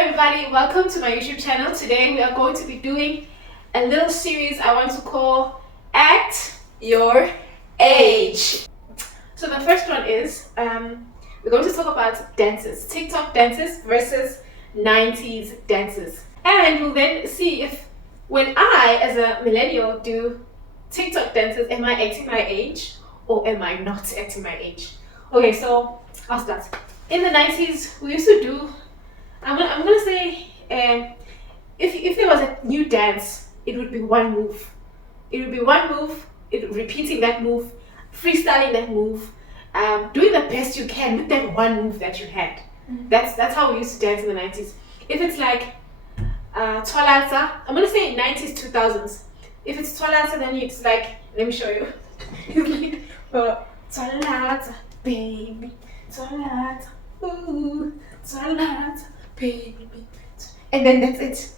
everybody, welcome to my YouTube channel. Today we are going to be doing a little series I want to call Act Your Age. So the first one is we're going to talk about dances, TikTok dances versus 90s dances. And we'll then see if when I as a millennial do TikTok dances, am I acting my age or am I not acting my age? Okay, so I'll start. In the 90s, we used to do, I'm gonna say, if there was a new dance, it would be one move. It would be one move, repeating that move, freestyling that move, doing the best you can with that one move that you had. That's how we used to dance in the 90s. If it's like Twalatsa, I'm gonna say 90s, 2000s. If it's Twalatsa, then it's like, let me show you. It's like, Twalatsa, baby, Twalatsa, ooh, Twalatsa, baby. And then that's it.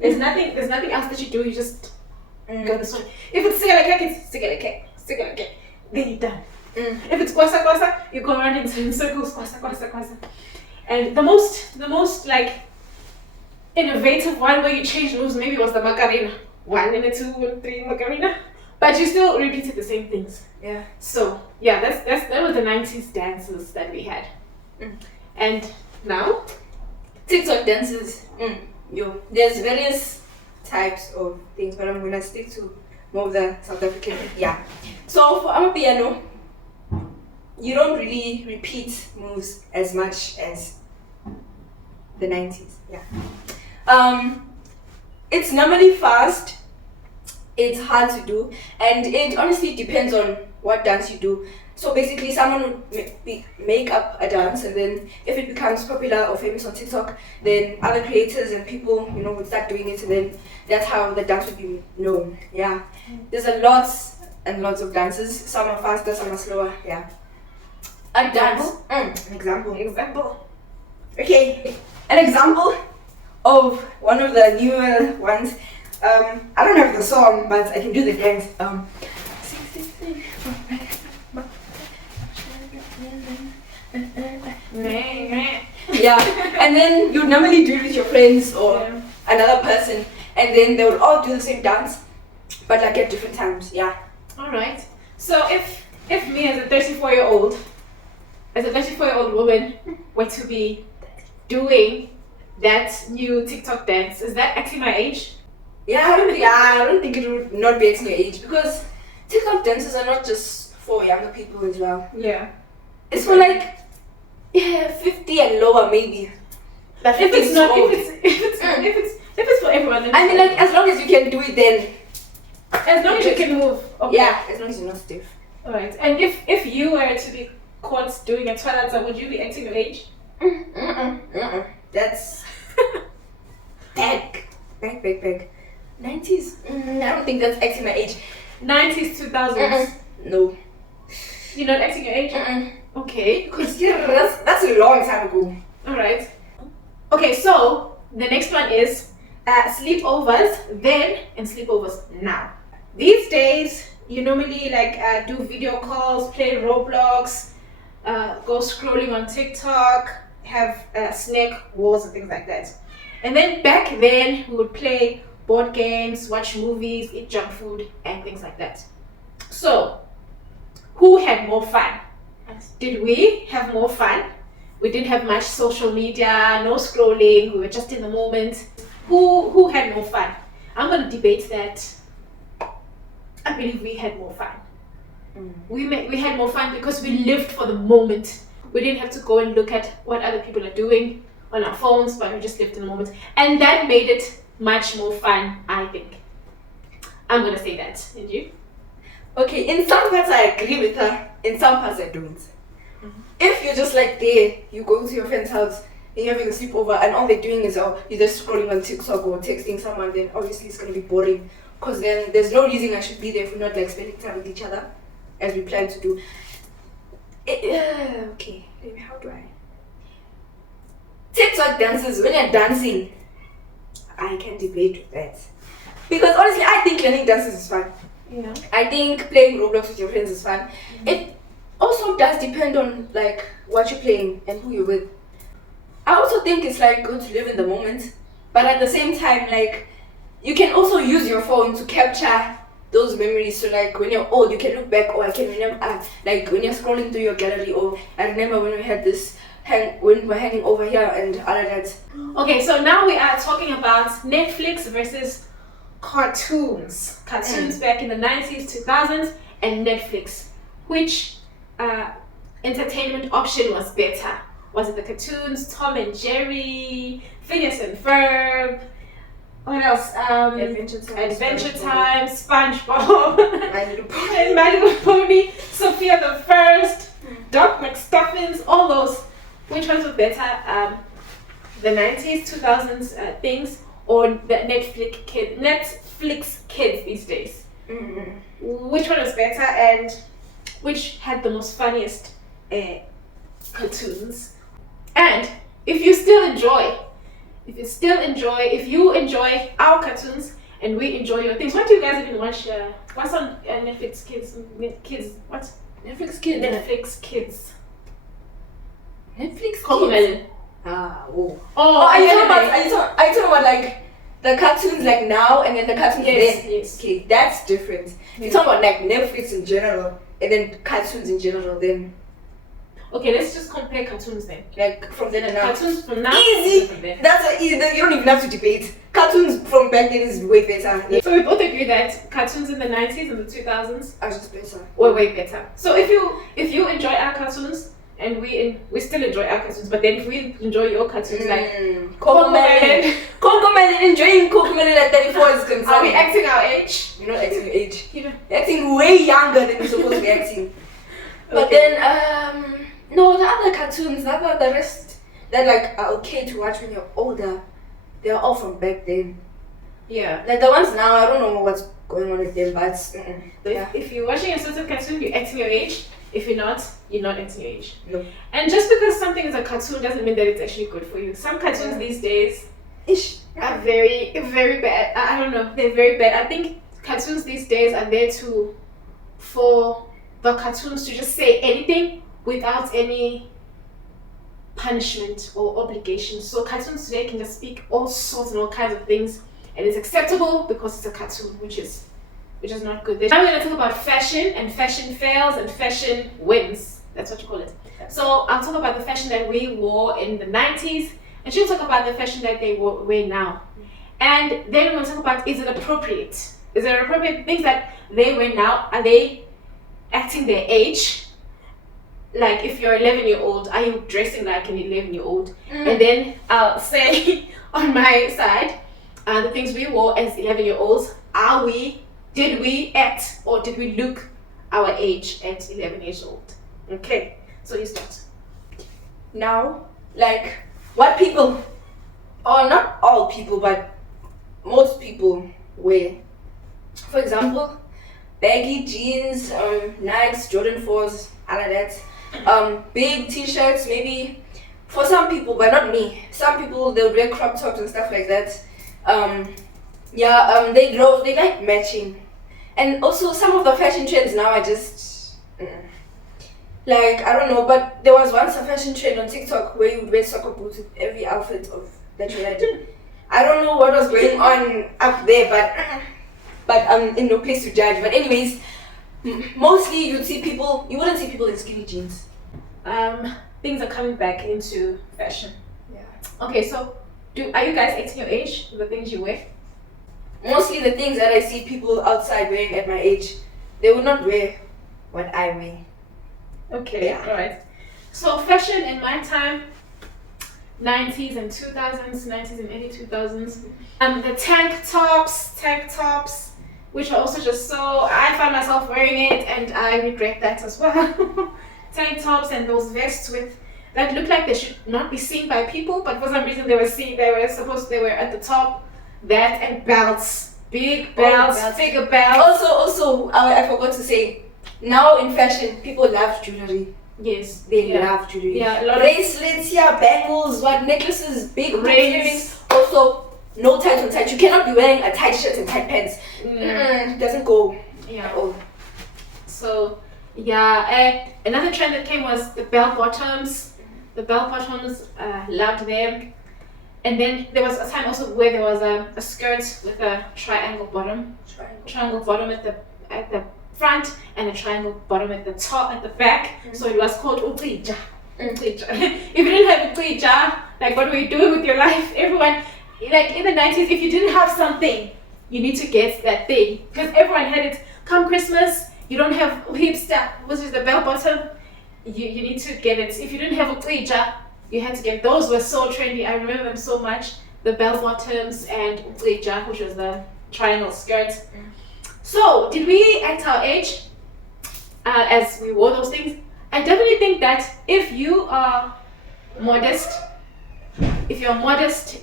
There's nothing else that you do, you just go this way. If it's Sigaleke, it's Sigaleke. Then you're done. If it's Kwasa, you go around in circles, Kwasa. And the most like innovative one where you change moves maybe was the Macarena. 1 and 2 and 3 Macarena. But you still repeated the same things. Yeah. So yeah, that was the 90s dances that we had. And now TikTok dances. There's various types of things, but I'm gonna stick to more of the South African. Yeah. So for Amapiano, you don't really repeat moves as much as the 90s. Yeah. It's normally fast. It's hard to do, and it honestly depends on what dance you do. So basically, someone would make up a dance, and then if it becomes popular or famous on TikTok, then other creators and people, would start doing it, and then that's how the dance would be known. Yeah, there's a lots and lots of dances. Some are faster, some are slower. Yeah. A dance. An example. Okay, an example of one of the newer ones. I don't have the song, but I can do the dance. Yeah, and then you normally do it with your friends or another person, and then they would all do the same dance, but like at different times. Yeah. All right. So if me as a 34-year-old woman were to be doing that new TikTok dance, is that actually my age? I don't think it would not be acting your age, because TikTok dances are not just for younger people as well. Yeah. It's for like 50 and lower maybe. But if it's for everyone, then I mean, like, as long as you can do it, then as long as you can move. Okay. Yeah, as long as you're not stiff. Alright. And if you were to be caught doing a Twalatsa, would you be acting your age? That's big. 90s. I don't think that's acting my age. 90s, 2000s. No. You're not acting your age? Okay. Because that's a long time ago. Alright. Okay, so the next one is sleepovers then and sleepovers now. These days, you normally do video calls, play Roblox, go scrolling on TikTok, have snack wars and things like that. And then back then, we would play board games, watch movies, eat junk food, and things like that. So, who had more fun? Did we have more fun? We didn't have much social media, no scrolling, we were just in the moment. Who had more fun? I'm going to debate that. I believe we had more fun. We had more fun because we lived for the moment. We didn't have to go and look at what other people are doing on our phones, but we just lived in the moment. And that made it much more fun, I think. I'm going to say that. Did you? Okay, in some parts I agree with her, in some parts I don't. If you're just like there, you go to your friend's house and you're having a sleepover and all they're doing is you're just scrolling on TikTok or texting someone, then obviously it's going to be boring, because then there's no reason I should be there if we're not like spending time with each other as we plan to do. Okay, how do I? TikTok dances, when you're dancing, I can debate with that. Because honestly, I think learning dances is fun. Yeah. I think playing Roblox with your friends is fun. It also does depend on like what you're playing and who you're with. I also think it's like good to live in the moment, but at the same time, like you can also use your phone to capture those memories. So like when you're old, you can look back, or I can remember, like when you're scrolling through your gallery, or I remember when we had this when we're hanging over here and all of that. Okay, so now we are talking about Netflix versus cartoons. Cartoons back in the 90s, 2000s, and Netflix. Which entertainment option was better? Was it the cartoons, Tom and Jerry, Phineas and Ferb? What else? Adventure Time, SpongeBob, My Little Pony, Sophia the First, Doc McStuffins, all those. Which ones were better? The 90s, 2000s things, or the Netflix kids these days? Which one was better, and which had the most funniest cartoons? And if you enjoy our cartoons and we enjoy your things, what do you guys even watch? What's on Netflix Kids? What? Netflix Kids. Netflix Kids. Netflix Cocomelon. Oh, are you talking about like the cartoons like now and then the cartoons then? Yes. Okay, that's different. You're talking about like Netflix in general and then cartoons in general then. Okay, let's just compare cartoons then. Like from then and now. Cartoons from now. Easy. From then. That's easy. You don't even have to debate. Cartoons from back then is way better. Yeah. So we both agree that cartoons in the 90s and the 2000s are just better. Were way better. So if you enjoy our cartoons, and we still enjoy our cartoons, but then if we enjoy your cartoons like Cocomelon, enjoying Cocomelon at 34 is concerned. Are we acting our age? You're not acting your age. You're acting way younger than you're supposed to be acting. But okay. Then no, the other cartoons, the rest that like are okay to watch when you're older, they are all from back then. Yeah. Like the ones now, I don't know what's going on with them, but if you're watching a certain cartoon, you're acting your age. If you're not acting your age. No. And just because something is a cartoon doesn't mean that it's actually good for you. Some cartoons these days are very, very bad. I don't know, they're very bad. I think cartoons these days are there for the cartoons to just say anything without any punishment or obligation. So cartoons today can just speak all sorts and all kinds of things, and it's acceptable because it's a cartoon, which is not good. Now we're going to talk about fashion, and fashion fails and fashion wins. That's what you call it. So I'll talk about the fashion that we wore in the 90s, and she'll talk about the fashion that they wear now. And then we'll talk about, is it appropriate? Is it appropriate? Things that they wear now, are they acting their age? Like if you're 11-year-old, are you dressing like an 11-year-old? And then I'll say on my side, the things we wore as 11-year-olds, did we act or did we look our age at 11 years old? Okay, so you start. Now, like what people, or not all people, but most people wear. For example, baggy jeans, Nikes, Jordan 4s, all of that. Big t-shirts, maybe for some people, but not me. Some people, they'll wear crop tops and stuff like that. They like matching. And also some of the fashion trends now are just like, I don't know, but there was once a fashion trend on TikTok where you would wear soccer boots with every outfit that you had. I don't know what was going on up there, but I'm in no place to judge. But anyways, mostly you wouldn't see people in skinny jeans. Things are coming back into fashion. Yeah. Okay, so are you guys acting your age with the things you wear? Mostly the things that I see people outside wearing at my age, they would not wear what I wear. Okay, yeah. Alright. So fashion in my time, 90s and 2000s, 90s and early 2000s. The tank tops, which are also just so, I find myself wearing it and I regret that as well. Tank tops and those vests that look like they should not be seen by people, but for some reason they were at the top. That and belts, big belts, bigger belts. Also, I forgot to say, now in fashion, people love jewelry. Yes, they love jewelry. Yeah, a lot bracelets, bangles, necklaces, big rings. Also, no tight on tight. You cannot be wearing a tight shirt and tight pants. It doesn't go at all. So, another trend that came was the bell bottoms. the bell bottoms, loved them. And then there was a time also where there was a skirt with a triangle bottom at the front and a triangle bottom at the top at the back. So it was called uqija. If you didn't have uqija, like what were you doing with your life? Everyone, like in the 90s, if you didn't have something, you need to get that thing because everyone had it. Come Christmas, you don't have hipster, which is the bell bottom. You need to get it. If you didn't have uqija, you had to get those. Were so trendy. I remember them so much. The bell bottoms and uqija, which was the triangle skirt. So did we act our age as we wore those things? I definitely think that if you are modest,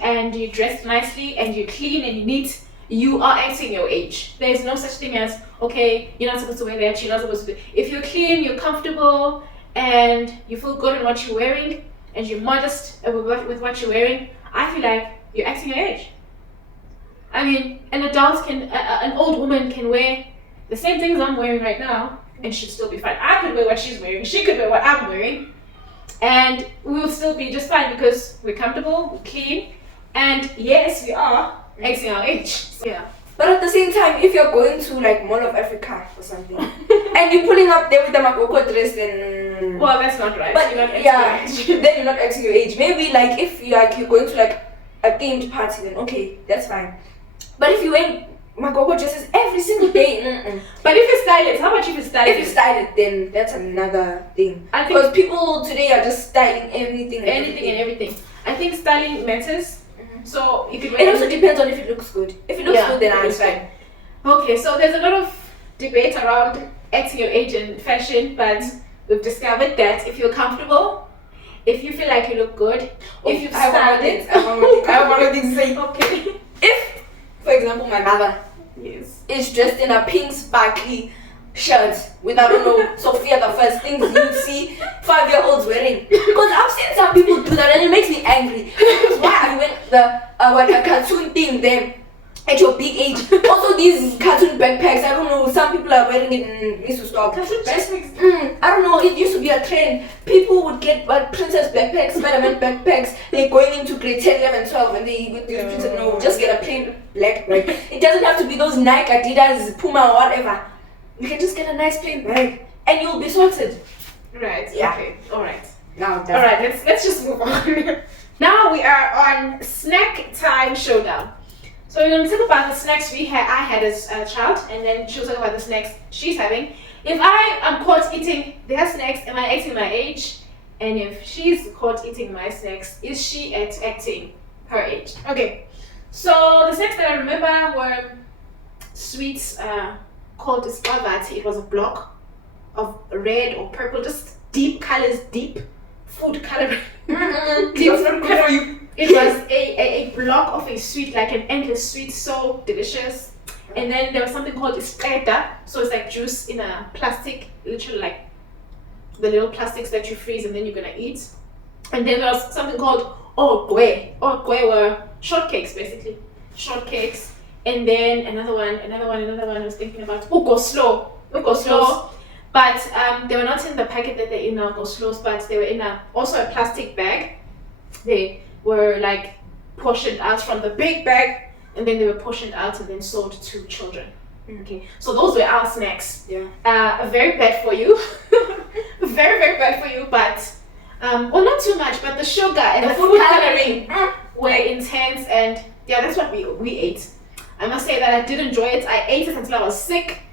and you dress nicely and you clean and you neat, you are acting your age. There's no such thing as, okay, you're not supposed to wear that, you're not supposed to. If you're clean, you're comfortable, and you feel good in what you're wearing, and you're modest with what you're wearing, I feel like you're acting your age. I mean, an old woman can wear the same things I'm wearing right now, and she'd still be fine. I could wear what she's wearing, she could wear what I'm wearing, and we will still be just fine because we're comfortable, we're clean, and yes, we are acting our age. So, yeah. But at the same time, if you're going to like Mall of Africa or something, and you're pulling up there with the makoko dress, then well, that's not right. But you're not then you're not acting your age. Maybe like if you're going to like a themed party, then okay, that's fine. But if you wear makoko dresses every single day, But if you style it, how much if you style it? If you style it, then that's another thing. Because people today are just styling anything and everything. I think styling matters. So you could wear it also depends on if it looks good. If it looks good, then I'm fine. Okay, so there's a lot of debate around acting your age in fashion, but we've discovered that if you're comfortable, if you feel like you look good, if you've styled it, I have one more thing to say. Okay. If, for example, my mother is dressed in a pink sparkly shirt with, I don't know, Sophia the First, things you see 5-year-olds wearing. Because I've seen some people do that and it makes me angry. Because why are you wearing the cartoon thing there at your big age? Also these cartoon backpacks, I don't know, some people are wearing it and needs to stop. Cartoon backpacks? I don't know, it used to be a trend. People would get princess backpacks, Spider-Man backpacks, they're going into grade 10, 11, 12 and they with princess, no, just get a plain black bag. It doesn't have to be those Nike, Adidas, Puma or whatever. You can just get a nice plain bag and you'll be sorted. Right. Yeah. Okay. Alright. Now done. Alright, let's just move on. Now we are on snack time showdown. So we're going to talk about the snacks I had as a child, and then she'll talk about the snacks she's having. If I am caught eating their snacks, am I acting my age? And if she's caught eating my snacks, is she acting her age? Okay. So the snacks that I remember were sweets, called spaghetti. It was a block of red or purple, just deep colors, deep food coloring. Deep food good for you. It was a block of a sweet, like an endless sweet, so delicious. And then there was something called isqeda, so it's like juice in a plastic, literally like the little plastics that you freeze and then you're gonna eat. And then there was something called ogwe. Ogwe were shortcakes, basically. Shortcakes. And then another one I was thinking about. Go slow. But they were not in the packet that they're in now, go slows, but they were in also a plastic bag. They were like portioned out from the big bag, and then they were portioned out and then sold to children. Okay, so those were our snacks. Yeah. Very bad for you. Very, very bad for you, but well, not too much, but the sugar and the food coloring were intense, and yeah, that's what we ate. I must say that I did enjoy it. I ate it until I was sick.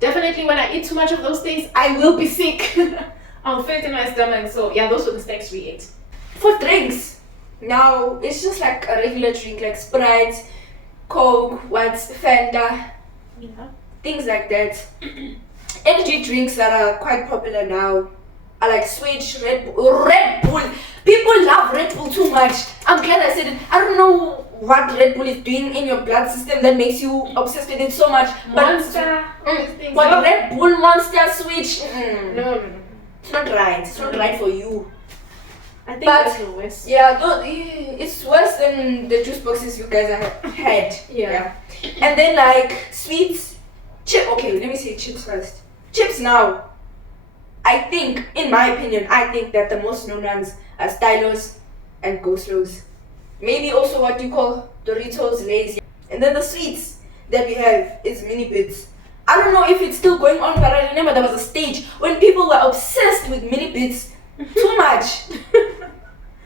Definitely when I eat too much of those things, I will be sick. I'll feel it in my stomach. So yeah, those were the snacks we ate. For drinks, now it's just like a regular drink like Sprite, Coke, Fanta, things like that. Energy drinks that are quite popular now are like Switch, Red Bull. People love Red Bull too much. I'm glad I said it. I don't know what Red Bull is doing in your blood system that makes you obsessed with it so much. Monster. But Red Bull, Monster, Switch. No. It's not right. It's not right for you. I think that's the worst. Yeah, it's worse than the juice boxes you guys have had. Yeah. And then like sweets, okay, let me say chips first. Chips now, I think, in my opinion, I think that the most known ones Stylos, and Go Slows. Maybe also what you call Doritos, Lay's. And then the sweets that we have is mini bits. I don't know if it's still going on, but I remember there was a stage when people were obsessed with mini bits too much.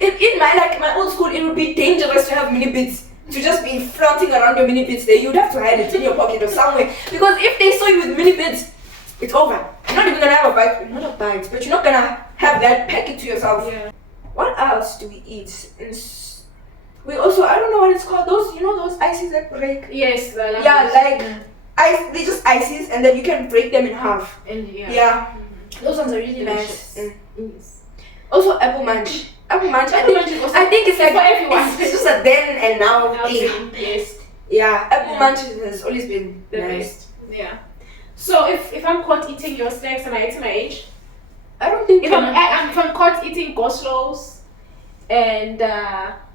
In my old school, it would be dangerous to have mini bits. To just be flaunting around your mini bits there, you'd have to hide it in your pocket or somewhere. Because if they saw you with mini bits, it's over. You're not even gonna have a bite. Not a bite, but you're not gonna have that packet to yourself. Yeah. What else do we eat? We also, I don't know what it's called. Those, you know, those ices that break. Yes. Ice. They just ices, and then you can break them in half. And Yeah. Those ones are really Delicious. nice. Yes. Also, apple munch. I think it's like for everyone. it's just a then and now thing. Yes. Yeah, apple munch has always been The nice. best. Yeah. So if I'm caught eating your snacks, am I at my age? I don't think If I'm caught eating Goslows and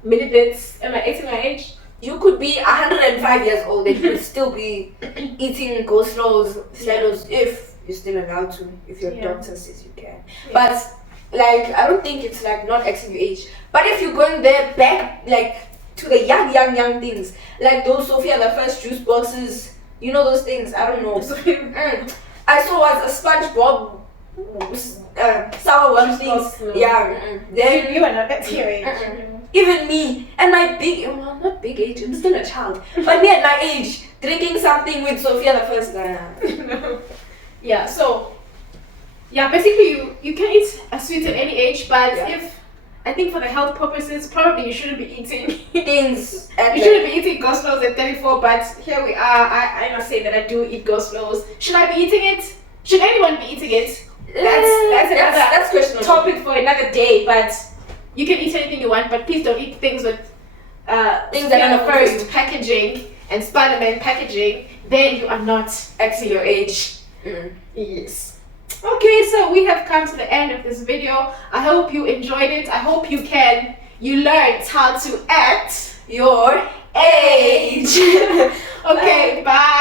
mini bits, am I at my age? you could be 105 years old and you could still be eating Go Slows, Stylos, if you're still allowed to, if your doctor says you can. Yeah. But like, I don't think it's like not Xing your age. But if you're going there back like to the young things, like those Sophia the First juice boxes, you know those things, I don't know. I saw was a SpongeBob sour worm things. Yeah. Then You are not at your age. even me and my big, well, not big age, I'm still a child, but me at my age drinking something with Sophia the First. No. Yeah. So. Yeah, basically you can eat a sweet at any age, but if I think for the health purposes, probably you shouldn't be eating things. You shouldn't be eating Goslows at 34, but here we are. I must say that I do eat Goslows. Should I be eating it? Should anyone be eating it? That's another questionable topic for another day, but you can eat anything you want, but please don't eat things with things that are first packaging and Spider-Man packaging. Then you are not Xing your age. Yes. Okay, so we have come to the end of this video. I hope you enjoyed it. I hope you learned how to act Your age. Okay, bye.